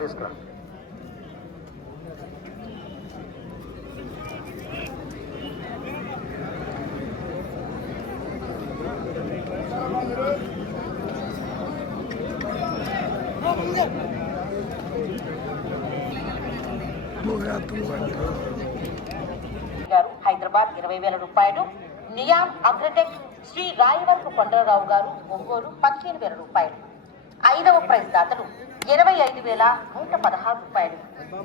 తీసుకురా. హైదరాబాద్ 20,000 రూపాయలు. నియామ్ అగ్రటెక్ శ్రీ రాయవరపు కొండలరావు గారు ఒంగోలు 15,000 రూపాయలు. 5వ ప్రైజ్ దాతలు 25,116 రూపాయలు.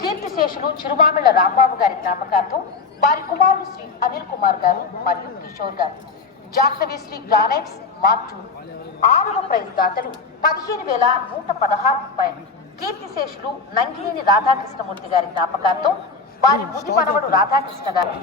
కీర్తిశేషులు చిరుమామిళ్ల రాంబాబు గారి జ్ఞాపకార్థం వారి కుమారులు శ్రీ అనిల్ కుమార్ గారు మరియు కిషోర్ గారు. జాహ్నవి శ్రీ గ్రానైట్స్ మార్చూరు. 6వ ప్రైజ్ దాతలు 15,116 రూపాయలు. కీర్తిశేషులు నంగినేని రాధాకృష్ణమూర్తి గారి జ్ఞాపకార్థం వారి ముది మనవడు రాధాకృష్ణ గారు.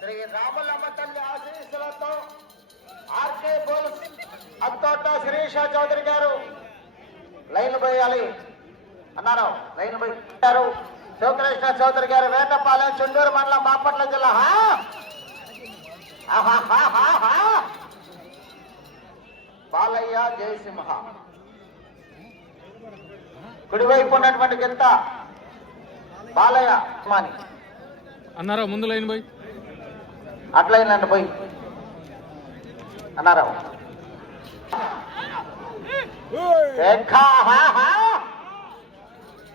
శ్రీ రామలమ్మ తల్లి ఆశీస్సులతో ఆర్కే బోల్స్ అత్తోట శిరీష చౌదరి గారు లైన్ పోయాలి అన్నారు. లైన్ పోయారు. శివకృష్ణ చౌదరి గారు వేటపాలెం చుండూరు మండలం బాపట్ల జిల్లా. బాలయ్య జయసింహ కుడివైపు ఉన్నటువంటి గింత బాలయ్య మాని అన్నారా ముందు లైన్ పోయి అట్లయిందండి పోయి అన్నారా.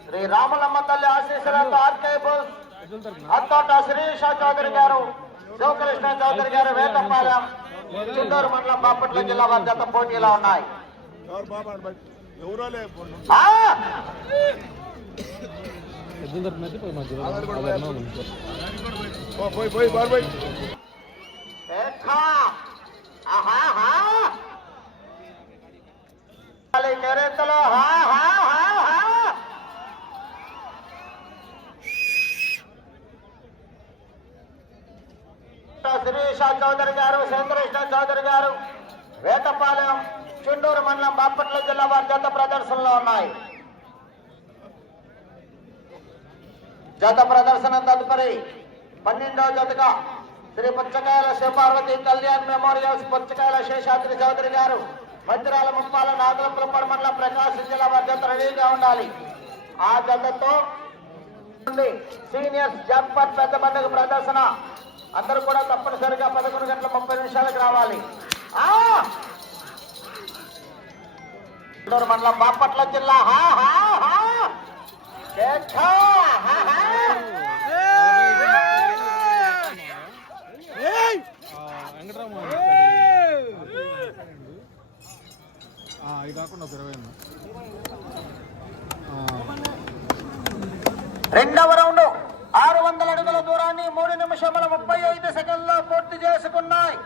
శ్రీ రామలమ్మ తల్లి ఆశీస్సులతో ఆర్కే బోస్ అత్తోట శిరీష చౌదరి గారు శివకృష్ణ చౌదరి గారు వేటపాలెం చుండూరు మండలం బాపట్ల జిల్లా వారి జత పోటీలో ఉన్నాయి. నెరెంతలో శిరీష చౌదరి గారు శంకరేశ్వర చౌదరి గారు వేటపాలెం చుండూరు మండలం బాపట్ల జిల్లా వారి జత ప్రదర్శనలో ఉన్నాయి. జత ప్రదర్శన తదుపరి 12వ జతగా శ్రీ పుచ్చకాయల శివపార్వతి కళ్యాణ్ మెమోరియల్స్ పుచ్చకాయల శేషాద్రి చౌదరి గారు మందిరాల ముప్పాల నాగలపురపడి మండలం ప్రకాశం జిల్లా వారి జత రెడీగా ఉండాలి. ఆ జతతో సీనియర్స్ జాక్పాట్ పెద్ద పండుగ ప్రదర్శన అందరూ కూడా తప్పనిసరిగా 11:30 రావాలి. మండలం బాపట్ల జిల్లా రెండవ రౌండ్ 600 అడుగుల దూరాన్ని 3 నిమిషముల 35 సెకండ్లో పూర్తి చేసుకున్నాయి.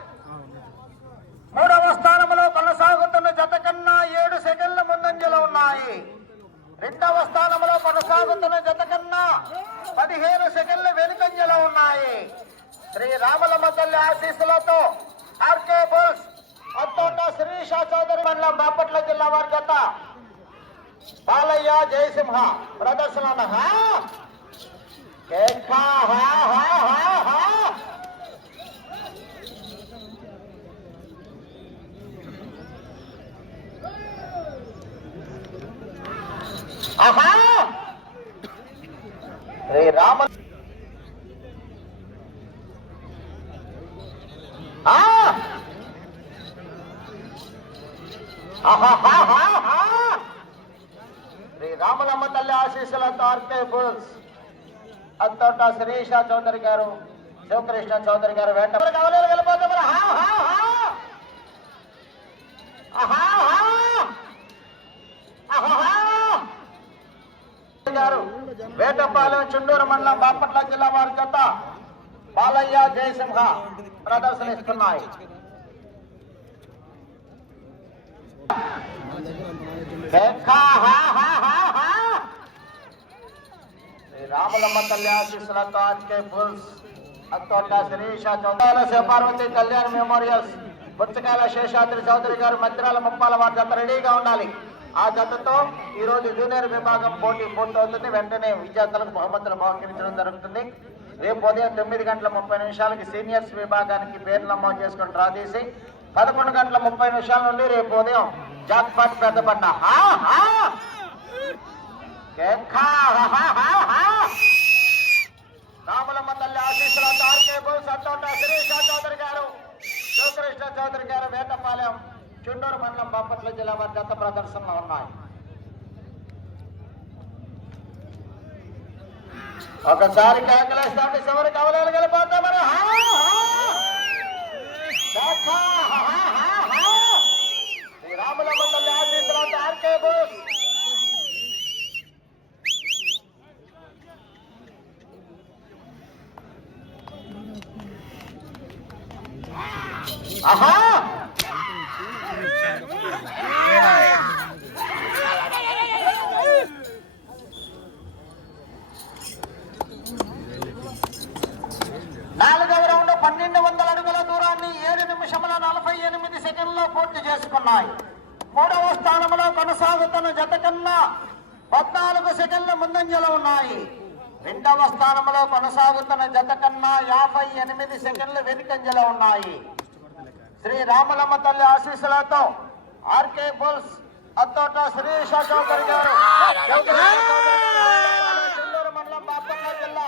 3వ స్థానంలో కొనసాగుతున్న జత కన్నా 7 సెకండ్ల ముందంజలో ఉన్నాయి. 2వ స్థానంలో కొనసాగుతున్న జత కన్నా 15 సెకండ్ల వెనుకంజలో ఉన్నాయి. శ్రీ రామలమ్మ తల్లి ఆశీస్సులతో ఆర్కే బోల్స్ అత్తోట శిరీష చౌదరి మండలం బాపట్ల జిల్లా వారి జత బాలయ్య జయసింహ ప్రదర్శన. శ్రీ రామ శ్రీ రామలమ్మ తల్లి ఆశీస్సులతో ఆర్కే బుల్స్ అత్తోట శిరీష చౌదరి గారు శివకృష్ణ చౌదరి గారు వెంట గారు వేటపాలెం చుండూరు మండలం బాపట్ల జిల్లా వారి జత బాలయ్య జయసింహ ప్రదర్శనిస్తున్నాయి. రాములమ్మ తల్లి ఆశీస్సులతో RK bulls Attota Sirisha Chowdary Sivaparvathi Kalyan memorials Puchakayala Seshadri Chowdary గారు మధ్యరాల ముప్పాల వారి జత రెడీగా ఉండాలి. ఆ జతతో ఈ రోజు జూనియర్ విభాగం పోటీ పూర్తవుతుంది. వెంటనే విజేతలకు బహుమతులు బహుకరించడం జరుగుతుంది. రేపు ఉదయం 9:30 సీనియర్స్ విభాగానికి పేరు నమోదు చేసుకుని డ్రా తీసి 11:30 నుండి రేపు ఉదయం జాక్ పాట్ పెద్దపడ్డ రాములమ్మ తల్లి ఆశీస్సులతో ఆర్కే బుల్స్ అత్తోట శిరీష చౌదరి గారు శివకృష్ణ చౌదరి గారు వేటపాలెం చుండూరు మండలం బాపట్ల జిల్లా వారి జత ప్రదర్శనలో ఉన్నాయి. ఒకసారి కేకలేస్తాంటే చివరికి అవలేలు గెలిపోతాం మరి. రాములమ్మ తల్లి ఆశీస్సులతో ఆర్కే బుల్స్ ఆహా 4వ రౌండ్ 1200 అడుగుల దూరాన్ని 7 నిమిషముల 48 సెకండ్లో పూర్తి చేసుకున్నాయి. 3వ స్థానంలో కొనసాగుతున్న జత కన్నా 14 సెకండ్ల ముందంజలో ఉన్నాయి. 2వ స్థానంలో కొనసాగుతున్న జత కన్నా 58 సెకండ్లు వెనుకంజలో ఉన్నాయి. శ్రీ రాములమ్మ తల్లి ఆశీస్సులతో ఆర్కే బుల్స్ అత్తోట శిరీష చౌదరి గారు చిల్లూరు మండలం బాపట్ల జిల్లా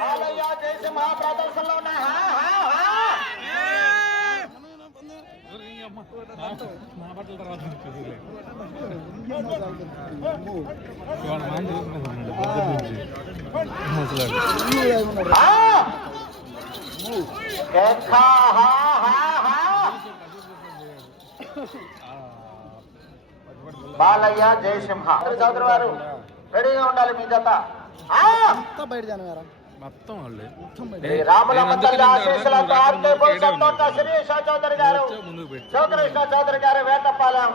బాలయ్య జయసింహ ప్రదర్శనలో ఉన్నాయి. బాలయ్య జయసింహ చౌదరి వారు రెడీగా ఉండాలి. మీ జత రాములమ్మ తల్లి ఆశీస్సులతో ఆర్కే బుల్స్ అత్తోట శిరీష చౌదరి గారు శివకృష్ణ చౌదరి గారు వేటపాలెం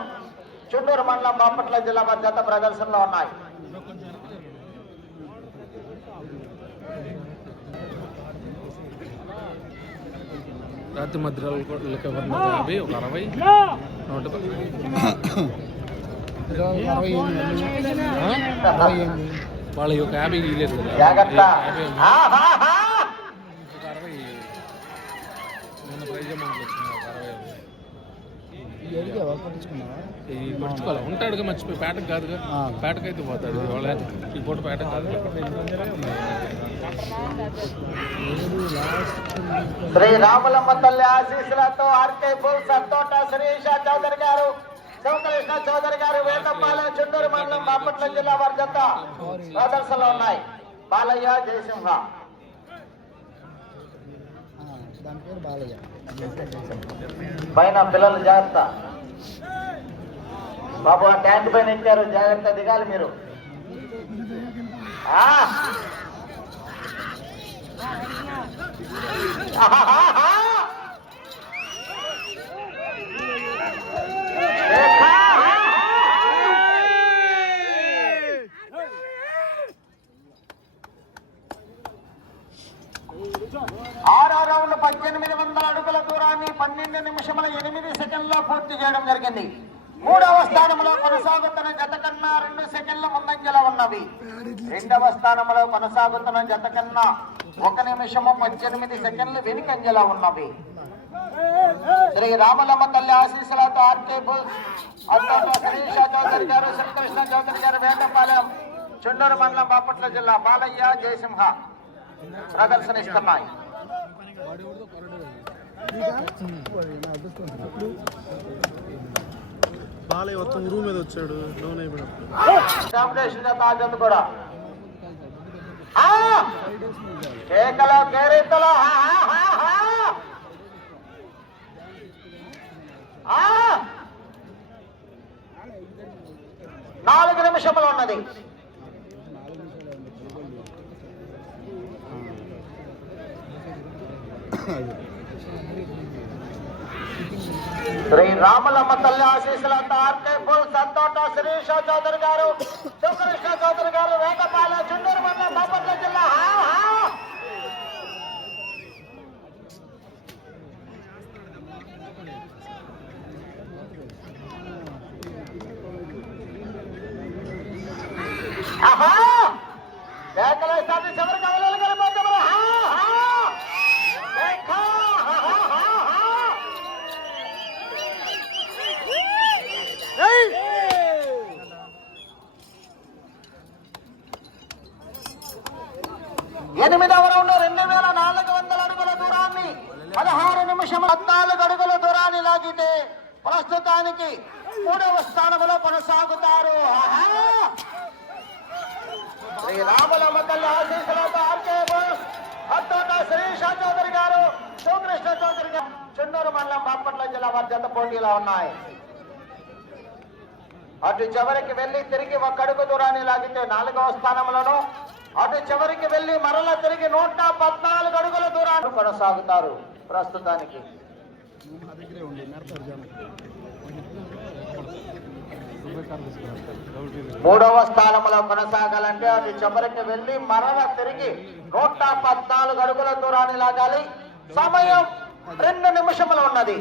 చుండూరు మండలం బాపట్ల జిల్లా వారి జత ప్రదర్శనలో ఉన్నాయి. రాత్రి మధ్యలో ఒక 50 ఒక 60 వాళ్ళ ఒక 50 ఇలేదు కదా. జాగ్రత్త. 60 నిన్న ప్రైజ్ అమౌంట్ వచ్చింది. ఒక 60 పట్టుకోవాలి ఉంటాడుగా. మర్చిపోయి పేటకు కాదుగా. పేటకు అయితే పోతాడు వాళ్ళ ఈ పూట పేటకు కాదు. శ్రీ రాములమ్మ తల్లి ఆశీస్సులతో ఆర్కే బుల్స్ అత్తోట శిరీష చౌదరి గారు శివకృష్ణ చౌదరి గారు వేటపాలెం చుండూరు మండలం బాపట్ల జిల్లా వారి జత ప్రదర్శనలో ఉన్నాయి. బాలయ్య జయసింహ పైన పిల్లలు జాగ్రత్త బాబు. ఆ ట్యాంక్ పైన ఎక్కారు, జాగ్రత్త దిగాలి మీరు. ఆరో రౌండ్ 1800 అడుగుల దూరాన్ని 12 నిమిషముల 8 సెకండ్లో పూర్తి చేయడం జరిగింది. 3వ స్థానంలో కొనసాగుతున్న జత కన్నా 2 సెకండ్ల ముందంజలో ఉన్నవి. 2వ స్థానంలో కొనసాగుతున్న జత కన్నా 1 నిమిషము 18 సెకండ్లు వెనుకంజలో ఉన్నవి. శ్రీ రాములమ్మ తల్లి ఆశీస్సులతో ఆర్కే బుల్స్ అత్తోట శిరీష చౌదరి గారు శ్రీకృష్ణ చౌదరి గారు వేటపాలెం చుండూరు మండలం బాపట్ల జిల్లా బాలయ్య జయసింహ ప్రదర్శనిస్తున్నాయి. బాలయ్య మొత్తం రూమ్ మీద వచ్చాడు. డౌన్ అయిపోయినప్పుడు జత కూడా కేకలో కేరీతలో 4 నిమిషములు ఉన్నది. శ్రీ రామలమ్మ తల్లి ఆశీస్సులతో ఆర్కే బుల్ సంతోట శిరీష చౌదరి గారు శివకృష్ణ చౌదరి గారు వేటపాల చుండూరు మండలం బాపట్ల జిల్లా ఆహా వేకలేసారి చివరికి అవలేలు కలిపోతే ఎనిమిదవ రౌండ్ 2400 అడుగుల దూరాన్ని 16 నిమిషం 14 అడుగుల దూరాన్ని లాగితే ప్రస్తుతానికి 3వ స్థానంలో కొనసాగుతారు. శ్రీ రామలమ్మ తల్లి ఆశీస్సులతో ఆర్కే అత్తోట శిరీష చౌదరి గారు శివకృష్ణ చౌదరి గారు చుండూరు మండలం బాపట్ల జిల్లా వారి జత పోటీలో ఉన్నాయి. అటు చివరికి వెళ్లి తిరిగి 1 అడుగు దూరాన్ని లాగితే 4వ స్థానంలోను, అటు చివరికి వెళ్లి మరలా తిరిగి 114 అడుగుల దూరాన్ని కొనసాగుతారు. ప్రస్తుతానికి 3వ స్థానంలో కొనసాగాలంటే అటు చివరికి వెళ్లి మరలా తిరిగి 114 అడుగుల దూరాన్ని లాగాలి. సమయం 2 నిమిషములు ఉన్నది.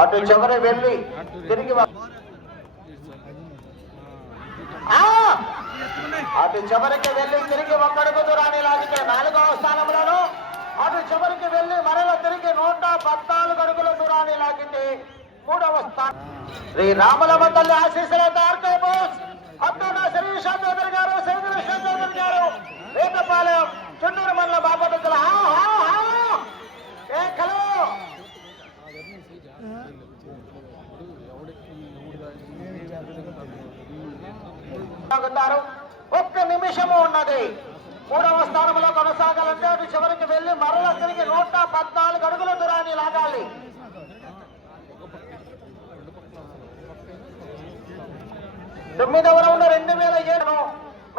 అటు చివరి వెళ్ళి తిరిగి అటు చివరికి వెళ్ళి తిరిగి 1 అడుగు దూరాన్ని లాగితే 4వ స్థానంలోను, అటు చివరికి వెళ్ళి మరల తిరిగి 114 అడుగుల దూరాన్ని లాగితే 3వ స్థానం. శ్రీ రామలమ్మ తల్లి ఆశీస్సులతో ఆర్కే బోస్ అత్తోట శిరీష చౌదరి గారు శివకృష్ణ చౌదరి గారు వేటపాలెం చుండూరు మండలం బాపట్ల జిల్లా కొనసాగుతారు. 1 నిమిషము ఉన్నది. 3వ స్థానంలో కొనసాగాలంటే అటు చివరికి వెళ్లి మరలా తిరిగి 114 అడుగుల దూరాన్ని లాగాలి. తొమ్మిదవ రౌండ్ 2007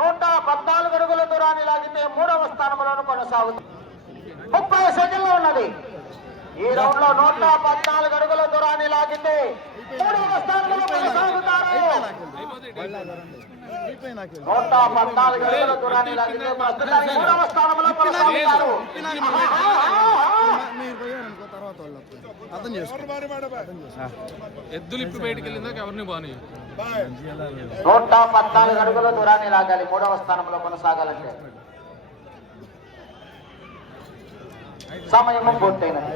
114 అడుగుల దూరాన్ని లాగితే 3వ స్థానంలోనూ కొనసాగుతుంది. 30 సెకండ్లు ఉన్నది. ఈ రౌండ్ లో 114 అడుగుల దూరాన్ని లాగితే 3వ స్థానంలో కొనసాగుతారు. 114 అడుగుల దూరాన్ని లాగితే ప్రస్తుతానికి 3వ స్థానంలో కొనసాగుతారు. ఎద్దులు ఇప్పుడు బయటికి వెళ్ళిందాక ఎవరిని బాని 114 అడుగుల దూరాన్ని లాగాలి 3వ స్థానంలో కొనసాగాలంటే. సమయం పూర్తయినది.